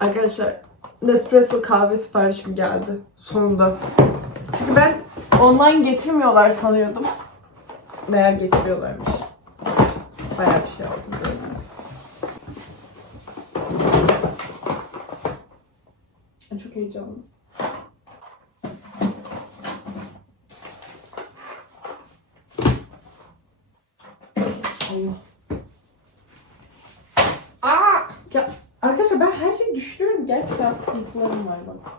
Arkadaşlar Nespresso kahve siparişim geldi. Sonunda. Çünkü ben online getirmiyorlar sanıyordum. Meğer getiriyorlarmış. Bayağı bir şey aldım. Ay, Çok heyecanlı. Allah. Aa! Ya arkadaşlar ben her şeyi Gerçekten sıkıntılarım var bak.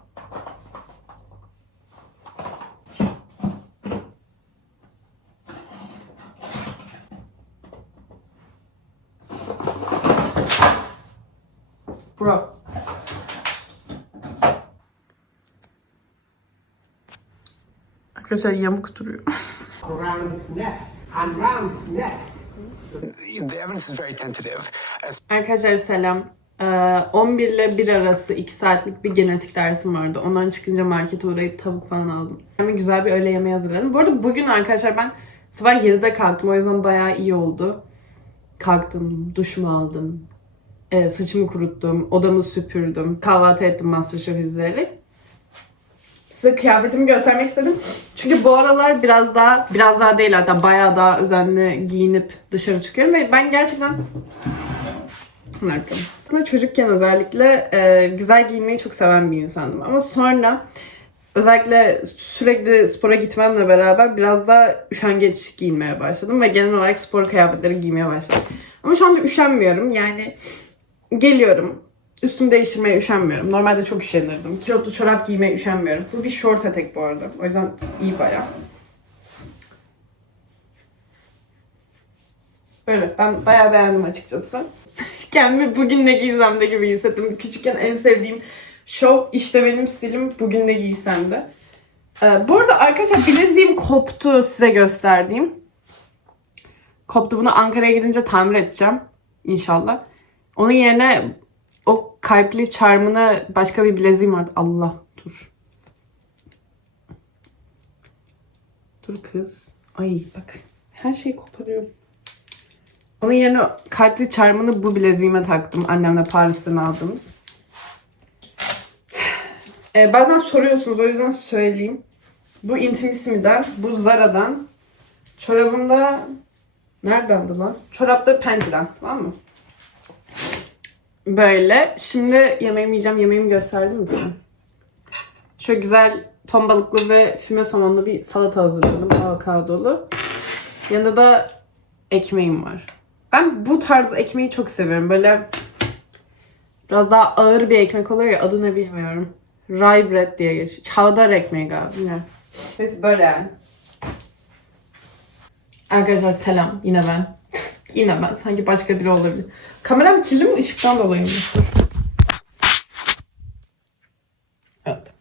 Bro. Arkadaşlar yamuk duruyor. Arkadaşlar selam. Ee, 11 ile 1 arası 2 saatlik bir genetik dersim vardı. Ondan çıkınca markete uğrayıp tavuk falan aldım. Hem güzel bir öğle yemeği hazırladım. Bu arada bugün arkadaşlar ben sabah 7'de kalktım. O yüzden bayağı iyi oldu. Kalktım, duşumu aldım. Ee, saçımı kuruttum, odamı süpürdüm. Kahvaltı ettim Masterchef izleyerek. Size kıyafetimi göstermek istedim. Çünkü bu aralar biraz daha, biraz daha değil hatta bayağı daha özenli giyinip dışarı çıkıyorum. Ve ben gerçekten Markam. Aslında çocukken özellikle e, güzel giyinmeyi çok seven bir insandım. Ama sonra özellikle sürekli spora gitmemle beraber biraz da üşengeç giyinmeye başladım. Ve genel olarak spor kıyafetleri giymeye başladım. Ama şu anda üşenmiyorum. Yani geliyorum. Üstümü değiştirmeye üşenmiyorum. Normalde çok üşenirdim. Kilotlu çorap giymeye üşenmiyorum. Bu bir short etek bu arada. O yüzden iyi bayağı. Böyle. Ben bayağı beğendim açıkçası. Kendimi bugün ne giysem gibi hissettim. Küçükken en sevdiğim şov işte benim stilim bugün ne giysem de. Ee, bu arada arkadaşlar bileziğim koptu size gösterdiğim. Koptu bunu Ankara'ya gidince tamir edeceğim. İnşallah. Onun yerine o kalpli charmını başka bir bileziğim vardı. Allah dur. Dur kız. Ay bak. Her şeyi koparıyorum. Onun yerine kalpli charmını bu bileziğime taktım. Annemle Paris'ten aldığımız. Ee, bazen soruyorsunuz o yüzden söyleyeyim. Bu Intimissimi'den, bu Zara'dan. Çorabımda neredendi lan? Çorapta Penti'den tamam mı? Böyle. Şimdi yemeğimi yiyeceğim. Yemeğimi gösterdim mi sana? Şöyle güzel ton balıklı ve füme somonlu bir salata hazırladım. Avokadolu. Yanında da ekmeğim var. Ben bu tarz ekmeği çok seviyorum. Böyle biraz daha ağır bir ekmek oluyor ya adını bilmiyorum. Rye bread diye geçiyor. Çavdar ekmeği galiba. Bilmiyorum. Neyse böyle yani. Arkadaşlar selam. Yine ben. Yine ben. Sanki başka biri olabilir. Kameram kirli mi? Işıktan dolayı mı? Evet.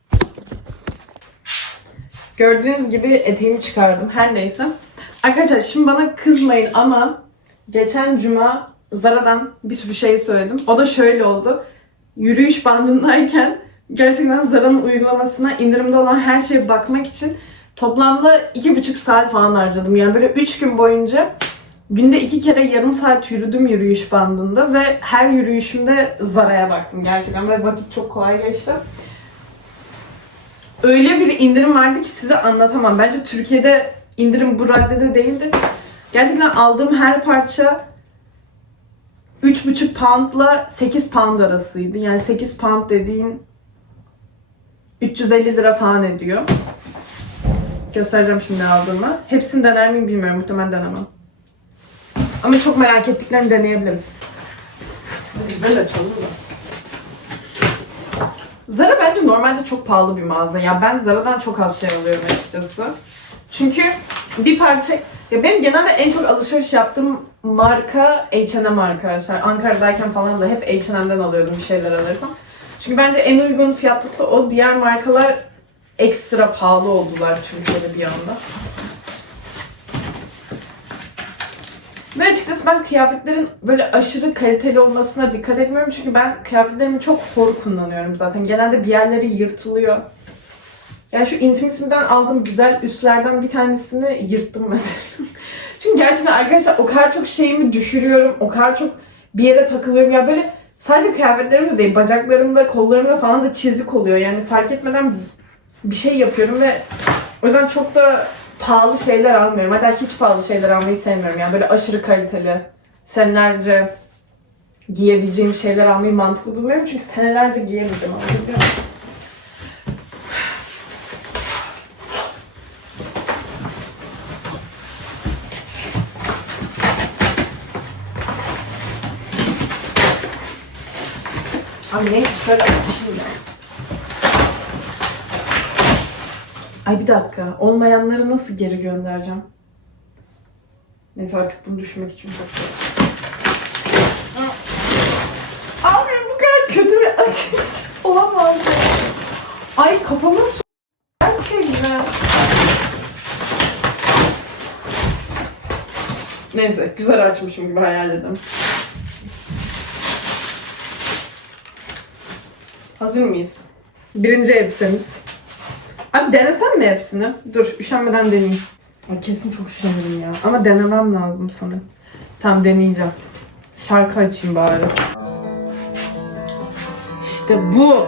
Gördüğünüz gibi eteğimi çıkardım. Her neyse. Arkadaşlar şimdi bana kızmayın ama geçen cuma Zara'dan bir sürü şey söyledim. O da şöyle oldu. Yürüyüş bandındayken gerçekten Zara'nın uygulamasına indirimde olan her şeye bakmak için toplamda iki buçuk saat falan harcadım. Yani böyle üç gün boyunca günde iki kere yarım saat yürüdüm yürüyüş bandında ve her yürüyüşümde Zara'ya baktım gerçekten ve vakit çok kolay geçti. Öyle bir indirim vardı ki size anlatamam. Bence Türkiye'de indirim bu raddede değildi. Gerçekten aldığım her parça 3,5 poundla 8 pound arasıydı. Yani 8 pound dediğin 350 lira falan ediyor. Göstereceğim şimdi aldığımı. Hepsini dener miyim bilmiyorum. Muhtemelen denemem. Ama çok merak ettiklerimi deneyebilirim. Böyle açalım da. Zara bence normalde çok pahalı bir mağaza. Ya ben Zara'dan çok az şey alıyorum açıkçası. Çünkü bir parça... Ya benim genelde en çok alışveriş yaptığım marka H&M arkadaşlar. Ankara'dayken falan da hep H&M'den alıyordum bir şeyler alırsam. Çünkü bence en uygun fiyatlısı o. Diğer markalar ekstra pahalı oldular Türkiye'de bir anda. Ve açıkçası ben kıyafetlerin böyle aşırı kaliteli olmasına dikkat etmiyorum. Çünkü ben kıyafetlerimi çok hor kullanıyorum zaten. Genelde bir yerleri yırtılıyor. Yani şu Intimissimi'den aldığım güzel üstlerden bir tanesini yırttım mesela. Çünkü gerçekten arkadaşlar o kadar çok şeyimi düşürüyorum. O kadar çok bir yere takılıyorum. Ya böyle Sadece kıyafetlerimde değil, bacaklarımda, kollarımda falan da çizik oluyor. Yani fark etmeden bir şey yapıyorum ve o yüzden çok da pahalı şeyler almıyorum. Hatta hiç pahalı şeyler almayı sevmiyorum. Yani böyle aşırı kaliteli, senelerce giyebileceğim şeyler almayı mantıklı bulmuyorum. Çünkü senelerce giyemeyeceğim. Anlatabiliyor muyum? Neyse şöyle açayım ya. Ay bir dakika. Olmayanları nasıl geri göndereceğim? Neyse artık bunu düşünmek için çok zor. Abi bu kadar kötü bir açış olamaz. Ay kafama su gerçekten. Neyse güzel açmışım gibi hayal edin. Hazır mıyız? Birinci elbisemiz. Abi denesem mi hepsini? Dur üşenmeden deneyeyim. Ay kesin çok üşenirim ya. Ama denemem lazım sanırım. Tamam deneyeceğim. Şarkı açayım bari. İşte bu.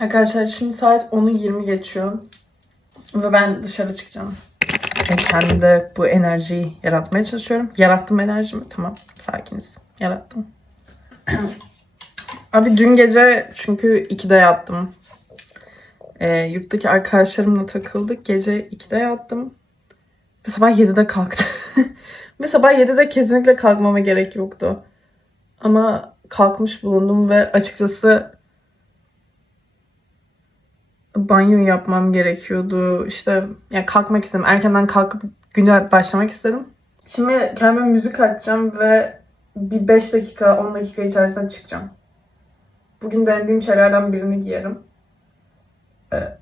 Arkadaşlar şimdi saat 10'u 20 geçiyor. Ve ben dışarı çıkacağım. Ve kendimde bu enerjiyi yaratmaya çalışıyorum. Yarattım enerjimi. Tamam. Sakiniz. Yarattım. Abi dün gece çünkü 2'de yattım. Ee, yurttaki arkadaşlarımla takıldık. Gece 2'de yattım. Ve sabah 7'de kalktım. Ve sabah 7'de kesinlikle kalkmama gerek yoktu. Ama kalkmış bulundum ve açıkçası banyo yapmam gerekiyordu. İşte yani kalkmak istedim. Erkenden kalkıp güne başlamak istedim. Şimdi kendime müzik açacağım ve bir 5 dakika 10 dakika içerisinde çıkacağım. Bugün denediğim şeylerden birini giyerim. Ee,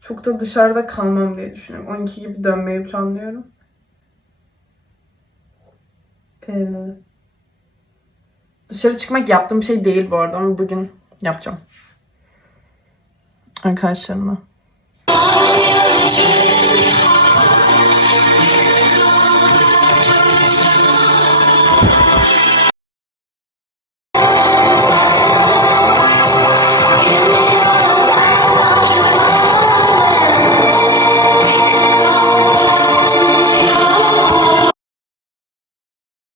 Çok da dışarıda kalmam diye düşünüyorum. 12 gibi dönmeyi planlıyorum. Ee, dışarı çıkmak yaptığım şey değil bu arada ama bugün yapacağım. Arkadaşlarımla.